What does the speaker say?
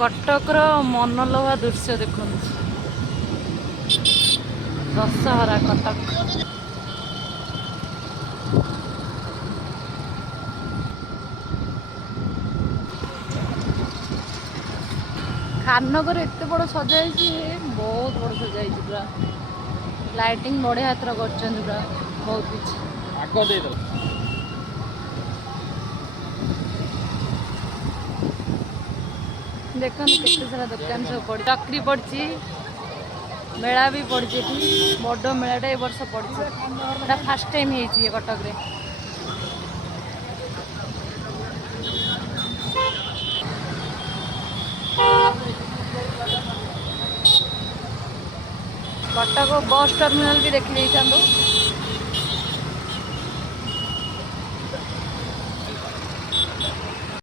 कटकर मनलोभा दृश्य देखु दशहरा कटक खाननगर एत बड़ सजाई बहुत बड़ सजाई पूरा लाइटिंग बढ़िया एथर कर पूरा बहुत किसी देखो केते सारा दुकान सब पड़ी चक्री पड़ी मेला भी पड़ी बड़ मेलाटा ए वर्ष पड़ी फास्ट टाइम है कटक रे कटक बस टर्मिनाल भी देखी था।